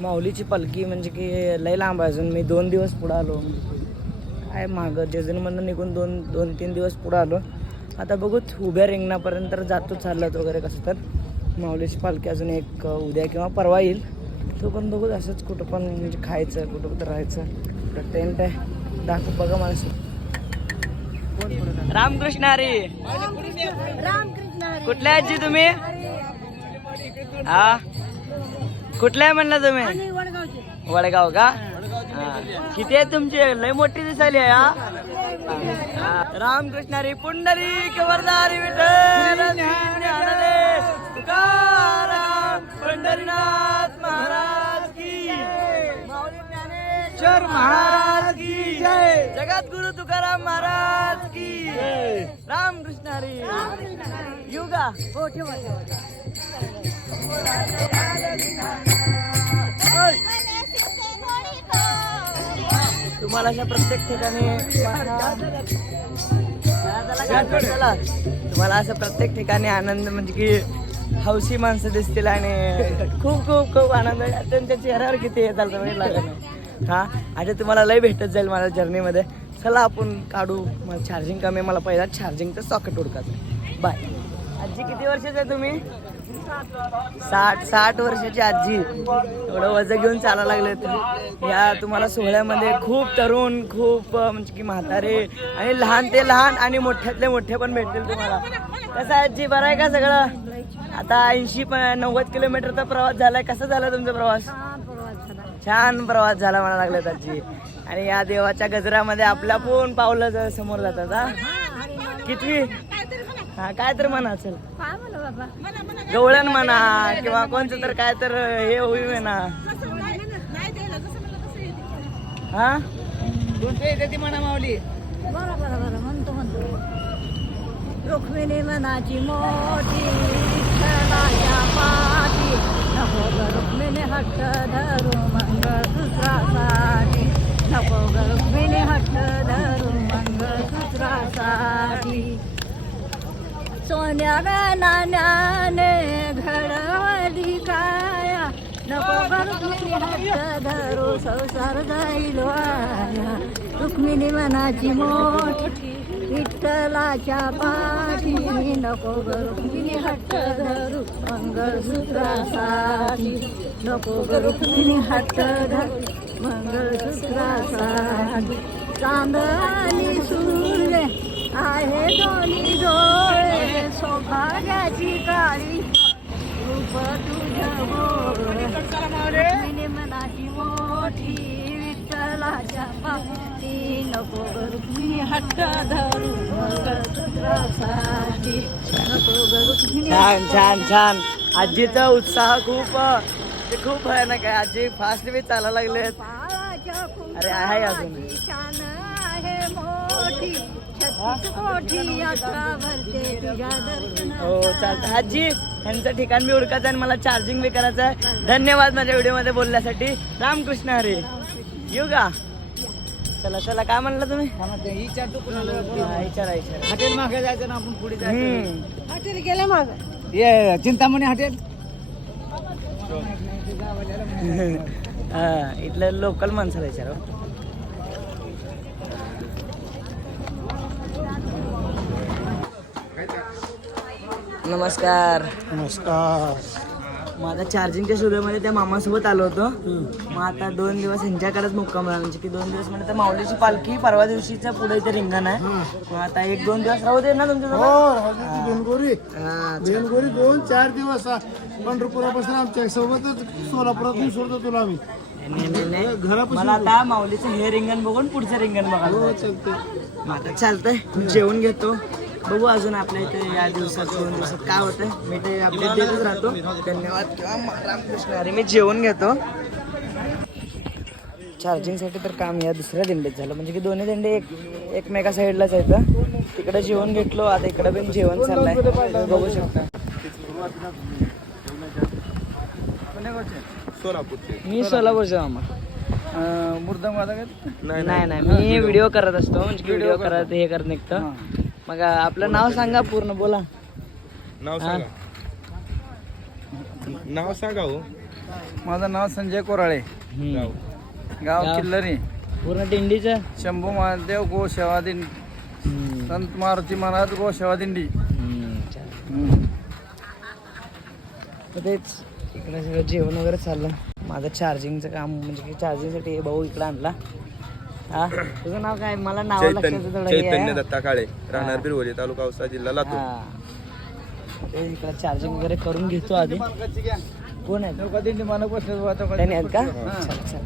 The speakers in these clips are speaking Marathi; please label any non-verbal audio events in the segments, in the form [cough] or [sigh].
माऊलीची पालखी म्हणजे की लय लांब आहे अजून. मी दोन दिवस पुढं आलो. काय मागं? जेजूनमधनं निघून दोन दोन तीन दिवस पुढं आलो. आता बघूत उभ्या रिंगणापर्यंत तर जातो चालत वगैरे कसं तर. माऊलीची पालखी अजून एक उद्या किंवा परवा येईल. तो पण बघूत असंच कुठं पण म्हणजे खायचं कुठं कुठं राहायचं. कुठं टेंट आहे. दाखव बघा माणसं. रामकृष्ण हरी. कुठल्या आजी तुम्ही? हा? कुठल्या आहे म्हणलं तुम्ही? वडगाव का. किती आहे तुमची? लय मोठी दिसायली आहे हा? रामकृष्ण हरी पुंडरी वरदारी विठ्ठल ज्ञानदेव तुकाराम पंढरीनाथ महाराज की माऊली ज्ञानेश्वर महाराज की जय. जगद्गुरु तुकाराम महाराज की रामकृष्ण. हरी युगा. हो ठेवा तुम्हाला अशा प्रत्येक ठिकाणी तुम्हाला असं प्रत्येक ठिकाणी आनंद म्हणजे की हौशी माणसं दिसतील आणि खूप खूप खूप आनंद. आहे. त्यांच्या चेहऱ्यावर किती येतात वेळ लागत हा? आणि तुम्हाला लय भेटत जाईल माझ्या जर्नीमध्ये चला आपण काढू. मला चार्जिंग कमी आहे, मला पहिला चार्जिंगचं सॉकेट उडकायचं बाय आजी किती वर्षाचे आहे तुम्ही? साठ साठ वर्षाची आजी. एवढं वजन घेऊन चालायला लागले तर या तुम्हाला सोहळ्यामध्ये खूप तरुण खूप म्हणजे की म्हातारे आणि लहान ते लहान आणि मोठ्यातले मोठे पण भेटतील तुम्हाला. कसं आजी? बरं आहे का सगळं? आता ऐंशी नव्वद किलोमीटरचा प्रवास झालाय. कसा झाला तुमचा प्रवास? छान प्रवास झाला म्हणा लागले आजी. आणि या देवाच्या गजरामध्ये आपल्या पण पावलं समोर जातात हा. कितवी? हा काय तर म्हणा असेल गवळण म्हणा किंवा कोणतं तर काय तर हे होई म्हणा हा? तुमच्या इथे ती म्हणा माऊली बरं बरं बरं म्हणतो म्हणतो. रुक्मिणी मनाची मोठी पाठी. नको ग रुक्मिणी हट्ट धरू मंगळसूत्रासाठी. नको ग रुक्मिणी हट्ट धरू मंगळसूत्रासाठी. सोन्या नाण्याने घडवली काया. नको रुक्मिणी हट्ट धरू संसार जाईल वाया. रुक्मिणी मनाची मोठी विठ्ठलाच्या पाठी. नको रुक्मिणी हट्ट धरू मंगळसूत्रासाठी. नको रुक्मिणी हट्ट धरू मंगळसूत्रासाठी. चांद आणि सूर्य आहे दोन डोळे सौभाग्याची काळी रूप तुझं मोर रुक्मिणी मनाची मोठी विठ्ठलाच्या पाठी नको ग रुक्मिणी हट्ट धरू मंगळसूत्रासाठी नको ग रुक्मिणी छान छान छान आजीचा उत्साह खूप ते खूप भयानक आहे आजी फास्ट बी चालायला बाळाच्या अरे, आहे अजून. शान आहे मोठी छत्तीस कोटी यात्रा भरते तुझ्या हो. चालतं आजी यांचं ठिकाण बी उडकायचं आहे आणि मला चार्जिंग बी करायचं आहे. धन्यवाद माझ्या व्हिडिओमध्ये बोलण्यासाठी रामकृष्ण हरे. येऊ का? चला चला काय म्हणलं तुम्ही? हा, हॉटेल मागे जायचं ना आपण पुढे जायचं. हॉटेल गेले माग. ये चिंतामणी हॉटेल. [laughs] हा, इथलं लोकल माणसाला विचारा. नमस्कार. नमस्कार. माझा चार्जिंगच्या स्टुडिओमध्ये त्या मामासोबत आलो होतो. मग आता दोन दिवस ह्यांच्याकडेच मुक्काम राहणार. म्हणजे की दोन दिवस म्हणजे तर माऊलीची पालखी परवा दिवशीच्या पुढे इथे रिंगण आहे. मग आता एक दोन दिवस राहू दे ना तुमच्या हो बेनगोरी दोन चार दिवस. पंढरपुरापासून आमच्या सोबतच सोलापुरातून सोडतो तुला आम्ही. मला आता माऊलीचं हे रिंगण बघून पुढचं रिंगण बघायला हो मग आता चालतंय. जेवण घेतो. बघू अजून आपल्या इथे या दिवसात दोन दिवसात काय होतंय. मी ते अपडेट देतच राहतो. धन्यवाद. किंवा रामकृष्ण अरे मी जेवण घेतो. चार्जिंगसाठी तर काम या दुसऱ्या दिंडीत झालं. म्हणजे की दोन्ही दिंडे एक एकमेका साईडलाच आहेत तिकडे जेवण घेतलो आता इकडे पण जेवण चाललंय. बघू शकता. मी सोलापूरचा मामा. मुर्दाम वादा नाही नाही. मी व्हिडिओ करत असतो. म्हणजे व्हिडिओ करत. हे करत निघतो. मग आपलं नाव सांगा पूर्ण बोला. नाव. सांगा. नाव सांगा हो. माझं नाव संजय कोराळे. हम्म. गाव. गाव. किल्लरी. पूर्ण दिंडीचं? शंभू महादेव गो सेवा दिंडी. हम्म. संत मारुती महाराज गो सेवा दिंडी. हम्म. तर तेच इकडे सगळं जेवण वगैरे चाललं. माझं चार्जिंगचं काम म्हणजे की चार्जिंगसाठी भाऊ इकडे आणला. हा? तुझं नाव काय? मला नाव लक्षात हे चैतन्य. दत्ता काळे. राहणार बिरवली तालुका औसा जिल्हा लातूर. हा. इकडे चार्जिंग वगैरे करून घेतो आधी. कोण आहे त्यांनी आहेत का? हा. चल, चल.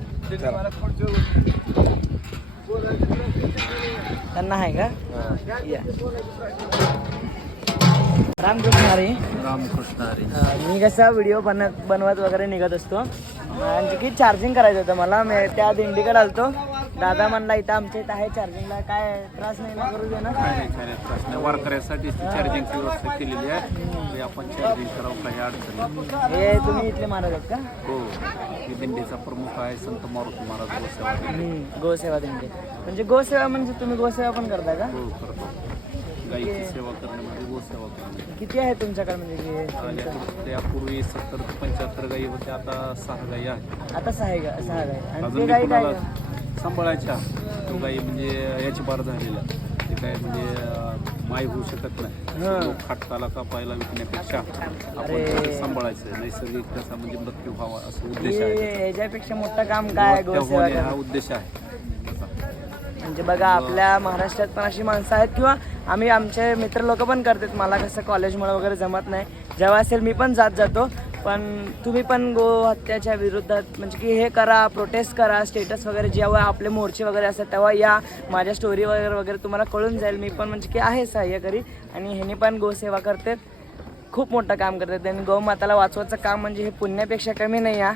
त्यांना आहे का? या. रामकृष्ण हरी. रामकृष्ण हरी. अं, मी कसा व्हिडिओ बनत बनवत वगैरे निघत असतो. आणि की चार्जिंग करायचं होतं मला. मी त्या दिंडीकडे आलतो. दादा म्हणला इथं आमच्या इथं आहे चार्जिंगला काय त्रास नाही ना करू दे ना. वारकऱ्यासाठी चार्जिंगची व्यवस्था केलेली आहे. ते आपण चार्जिंग करावं काही अडचण नाही. हे तुम्ही इथले महाराज आहेत का? हो. दिंडीचा प्रमुख आहे संत मारुती महाराज गोसेवा हम्म, गोसेवा दिंडी. म्हणजे गोसेवा म्हणजे तुम्ही गोसेवा पण करता का? हो करतो. सेवा करणे म्हणजे गोसेवा करणे. किती आहे तुमच्याकडे म्हणजे की आणि तुमचं? त्यापूर्वी सत्तर ते पंच्याहत्तर गायी होत्या आता सहा गायी आहेत. आता सहा आहे का सहा आहे आणि अजून ते मी काही काय कुणाला सांभाळायच्या. तो गायी म्हणजे याची बार झालेल्या ते काय म्हणजे माय होऊ शकत नाही. खाटकाला कापायला विकण्यापेक्षा आपण सांभाळायचं नैसर्गिक त्याचा म्हणजे मृत्यू व्हावा असं उद्देश आहे. ह्याच्यापेक्षा मोठं काम काय गोसेवा होणे हा करणं? उद्देश आहे. म्हणजे बघा आपल्या महाराष्ट्रात पण अशी माणसं आहेत किंवा आम्ही आमचे मित्र लोक पण करतात. मला कसं कॉलेजमुळे वगैरे जमत नाही. जेव्हा असेल मी पण जात जातो. पण तुम्ही पण गो हत्याच्या विरोधात म्हणजे की हे करा प्रोटेस्ट करा स्टेटस वगैरे जेव्हा आपले मोर्चे वगैरे असतात तेव्हा या माझ्या स्टोरी वगैरे वगैरे तुम्हाला कळून जाईल. मी पण म्हणजे की आहे सहाय्यकरी आणि ह्यांनी पण गोसेवा करतात खूप मोठं काम करतात आणि गौमाताला वाचवायचं काम म्हणजे हे पुण्यापेक्षा कमी नाही हा.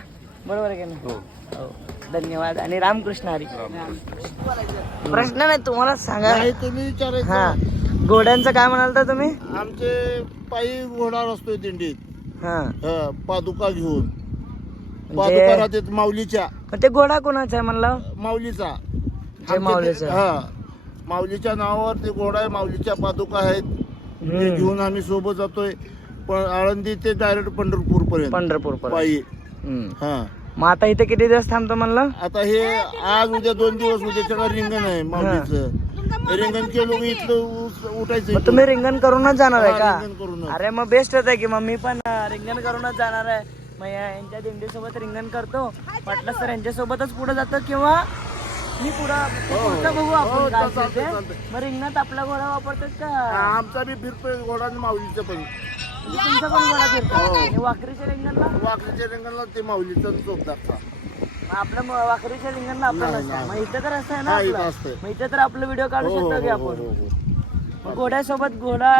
बरोबर आहे की नाही? हो. हो. धन्यवाद. आणि रामकृष्ण हरी. प्रश्न नाही तुम्हाला सांगा. नाही तुम्ही विचारायचं. हा. घोड्यांचं काय म्हणाल तर तुम्ही? आमचे पायी घोडा असतोय दिंडीत. हा. हा, पादुका घेऊन. म्हणजे पादुका राहतात माऊलीच्या. ते घोडा कोणाचा आहे म्हणलं? माऊलीचा. माऊलीचा. हा. माऊलीच्या नावावर ते घोडा आहे माऊलीच्या पादुका आहेत. ते. घेऊन आम्ही सोबत जातोय. पण आळंदी ते डायरेक्ट पंढरपूर पर्यंत पंढरपूर पर्यंत. पायी हम्म. हा. मग आता इथे किती दिवस थांबतो म्हणलं? आता हे आज उद्या दोन दिवस उद्याच्या रिंगण आहे माऊलीचं. रिंगण केलं की इथलं उठायचं मग तुम्ही रिंगण करूनच जाणार आहे हा, रिंगण का. अरे मग बेस्ट होत आहे की मग मी पण अं, रिंगण करूनच जाणार आहे. मग या- यांच्या दिंडीसोबत रिंगण करतो. वाटलं तर यांच्यासोबतच पुढे जातो किंवा मी पुढं पुढचं बघू आपण हो, काय चालतंय, असेल ते. चालतंय. मग रिंगणात आपला घोडा वापरतात हा, का आमचा बी फिरतोय घोडा आणि माऊलीचं पण. म्हणजे तुमचा पण घोडा फिरतो आणि वाकरीच्या रिंगणला वाकडीच्या रिंगणला ते माऊलीचा चोप दाखवा मग आपलं म- वाकरीच्या रिंगणला आपलं नाही, नसतं. नाही. मग इथं तर असं आहे ना हा, इथं आपलं. मग इथं तर आपलं व्हिडिओ काढू हो, हो, शकतो की हो, आपण? हो, हो. मग घोड्यासोबत घोडा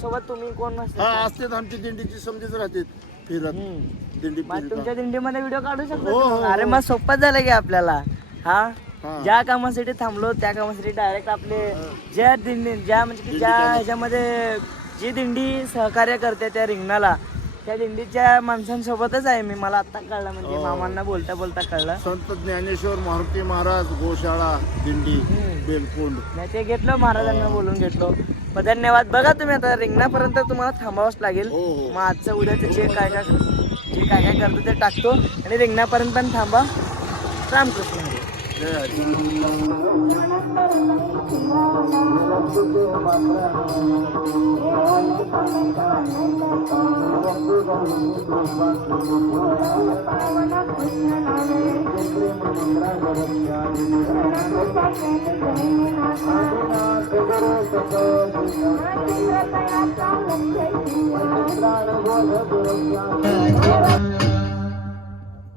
सोबत तुम्ही कोण हा नसतं असतेच. आमची दिंडीची समजीच राहते. फिरत. दिंडी मग फिरत. तुमच्या दिंडीमध्ये व्हिडिओ काढू हो, शकतो हो? अरे मग सोपं झालं की आपल्याला. हा? हा. ज्या कामासाठी थांबलो त्या कामासाठी डायरेक्ट आपले ज्या दिंडी ज्या म्हणजे की ज्या ह्याच्यामध्ये जी दिंडी सहकार्य करते त्या रिंगणाला त्या दिंडीच्या माणसांसोबतच आहे मी. मला आता कळलं म्हणजे मामांना बोलता बोलता कळलं. संत ज्ञानेश्वर मारुती महाराज गोशाळा दिंडी बेलकोंड. नाही ते घेतलं महाराजांना बोलून घेतलो. मग धन्यवाद. बघा तुम्ही आता रिंगणापर्यंत तुम्हाला थांबावंच लागेल. हो, हो. मग आजचं उद्याचं जे काय काय जे काय काय करतो ते टाकतो. आणि रिंगणापर्यंत पण थांबा. रामकृष्ण हरी. जय हरी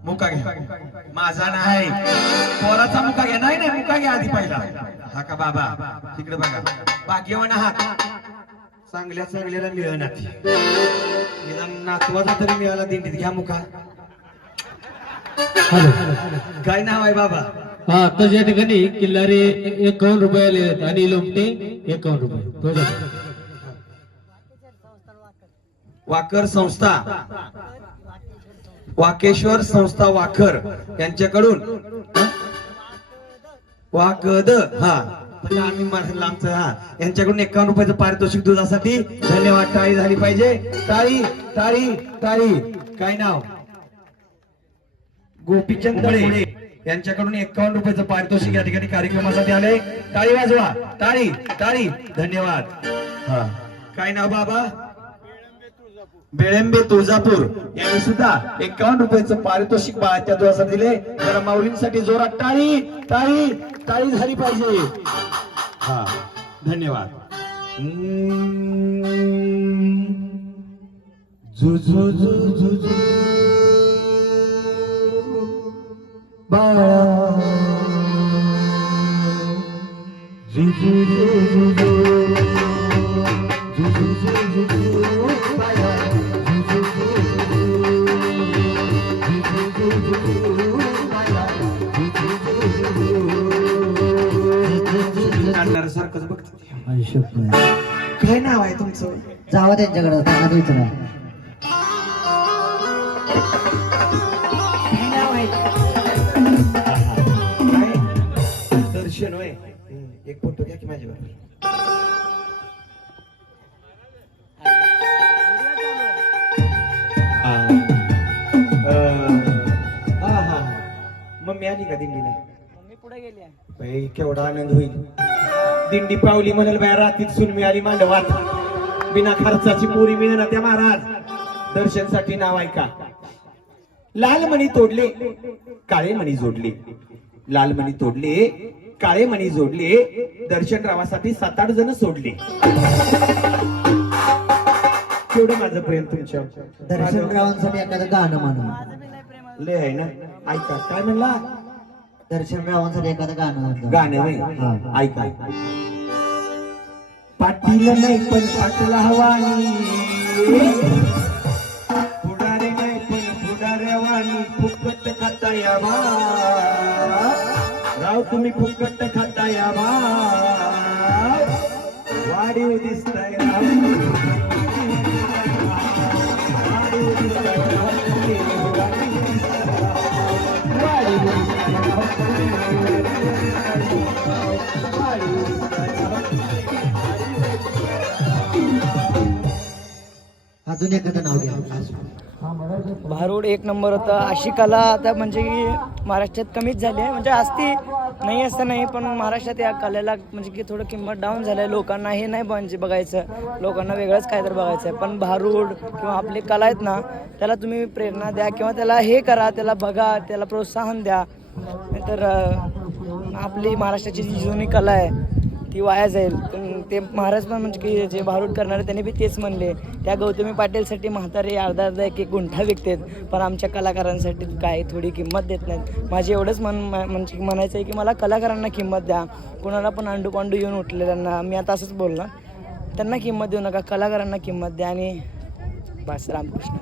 मुका घ्या माझा नाही. पोराचा मुका घ्या नाही नाही मुका घ्या आधी पहिला. हा का बाबा? तिकडे बघा. भाग्यवान आहात. चांगल्या चांगल्याला मिळणार नातवाचा तरी मिळाला दिंडीत. घ्या मुका. काय नाव आहे बाबा? हा तर या ठिकाणी किल्लारी एकावन्न रुपयाला आणि लोमटे एकावन्न रुपये. वाकर संस्था. वाकेश्वर संस्था वाखर यांच्याकडून वाकद हा. म्हणजे आम्ही लांबचं हा. यांच्याकडून एकावन्न रुपयाचं पारितोषिक दुधासाठी धन्यवाद. टाळी झाली पाहिजे. टाळी टाळी टाळी. काय नाव? गोपीचंद मुळे यांच्याकडून एकावन्न रुपयाचं पारितोषिक या ठिकाणी कार्यक्रमासाठी आले. टाळी वाजवा. टाळी टाळी. धन्यवाद. हा. काय नाव बाबा? बेळंबे तुळजापूर यांनी सुद्धा एकावन्न रुपयाचं पारितोषिक बाळाच्या दिवसात दिले. तर माऊलींसाठी जोरात टाळी टाळी टाळी झाली पाहिजे. हा धन्यवाद. बाळा. सारखंच बघते काय नाव आहे तुमचं? जावा त्यांच्याकडे त्यांना विचारा काय दर्शन होय. हम्म, एक फोटो घ्या की हा, हा. मम्मी आली का दिंडीला मी पुढे गेली आहे. बाई केवढा आनंद होईल. दिंडी पावली म्हणाल बाया रात्रीत सून मिळाली मांडवात. बिना खर्चाची पोरी मिळेना त्या महाराज. दर्शनसाठी नाव ऐका. लाल मणी तोडले काळे मणी जोडले. लाल मणी तोडले काळे मणी जोडले दर्शन रावासाठी सात आठ जण सोडले. केवढं माझं प्रेम तुमच्या? दर्शनरावांसाठी एखादं गाणं म्हणून लय आहे ना? ऐका काय म्हणला? दर्शनरावांसाठी एखादं गाणं गाणं होय? ऐका. पाटील नाही पण पाटला हवानी पुढारी नाही पण पुढाऱ्यावानी. फुकट खाता यावा. राव तुम्ही फुकट खाता दिसताय राव. वाढीव दिसताय राव. अजून एखादं नाव घ्या. भारूड एक नंबर होता. अशी कला आता म्हणजे की महाराष्ट्रात कमीच झाली आहे. म्हणजे असती नाही असं नाही पण महाराष्ट्रात या कलेला म्हणजे की थोडं किंमत डाऊन झालं आहे लोकांना हे नाही म्हणजे बघायचं. लोकांना वेगळंच काय तर बघायचं आहे पण भारूड किंवा आपली कला आहेत ना त्याला तुम्ही प्रेरणा द्या किंवा त्याला हे करा त्याला बघा त्याला प्रोत्साहन द्या. नाहीतर आपली महाराष्ट्राची जी जुनी कला आहे ती वाया जाईल. पण ते महाराज पण म्हणजे की जे भारूड करणारे त्यांनी बी तेच म्हणले. त्या गौतमी पाटीलसाठी म्हातारे अर्धा अर्धा एक एक गुंठा विकतात. पण आमच्या कलाकारांसाठी काय थोडी किंमत देत नाहीत. माझे एवढंच मन म्हणजे म्हणायचं आहे की मला कलाकारांना किंमत द्या. कुणाला पण अंडूपांडू येऊन उठलेल्यांना मी आता असंच बोलणार. त्यांना किंमत देऊ नका कलाकारांना किंमत द्या आणि बस रामकृष्ण.